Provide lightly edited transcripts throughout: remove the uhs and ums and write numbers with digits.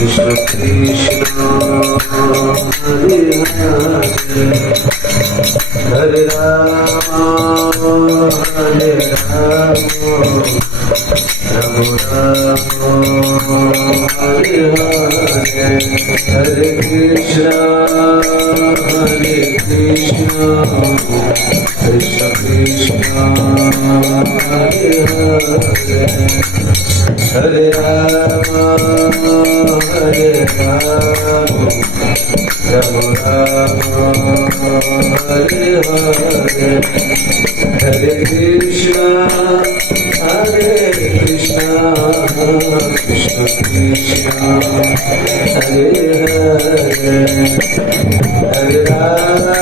Krishna Krishna Hare Hare Hare Rama Hare Rama Rama Rama Hare Hare Hare Krishna Krishna Krishna Hare Hare Hare Rama Hare Rama Rama Rama Hare Hare Hare Krishna Krishna Krishna Hare Hare Hare Rama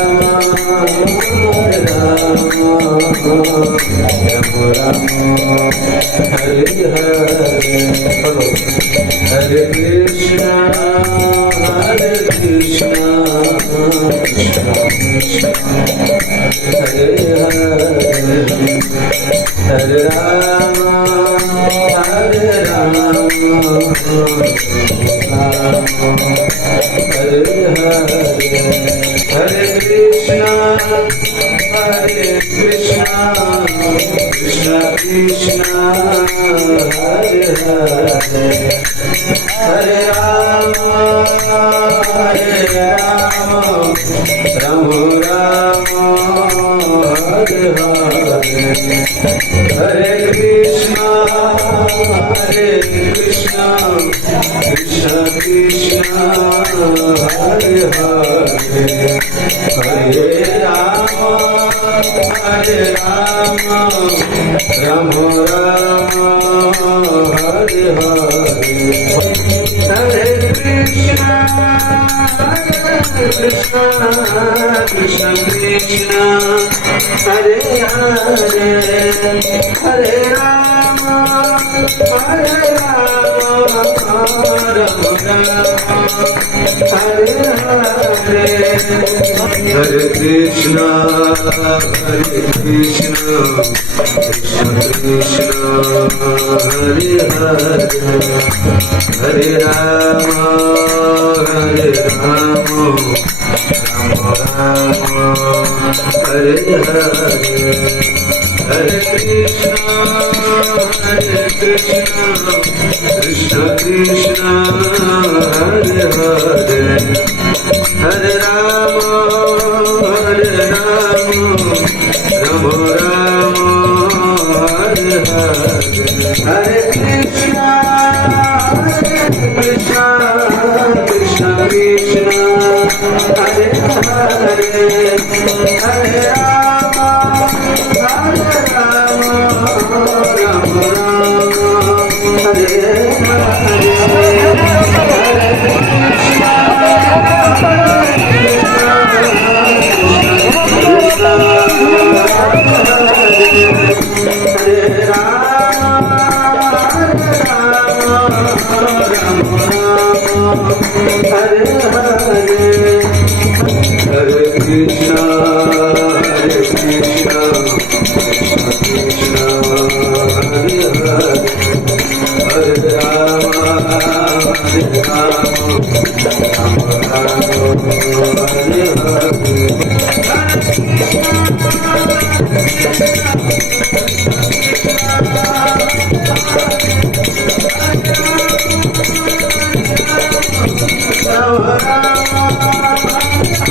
Rama Rama Hare Hare Hare Krishna Krishna Krishna Hare Hare Hare Rama Rama Hare Hare Hare Krishna Krishna Krishna Hare Hare Hare Rama Rama Rama Hare Hare Hare Krishna Krishna Krishna Hare Hare Hare Rama Rama Rama Hare Hare Hare Krishna Krishna Krishna Hare Hare Hare Rama Rama Hare Hare Hare Krishna Krishna Krishna Hare Hare Hare Rama Rama Rama Hare Hare Hare Krishna Krishna Krishna Hare Hare Hare Rama Rama Rama Hare Hare Hare Krishna Krishna Krishna Hare Hare Hare Rama Rama Hare Hare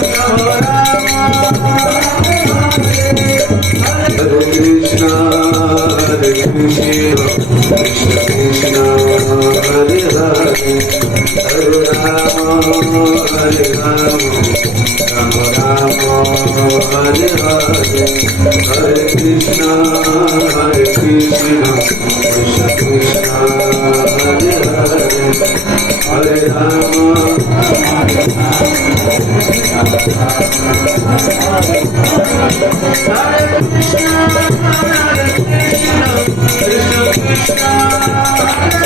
Krishna Krishna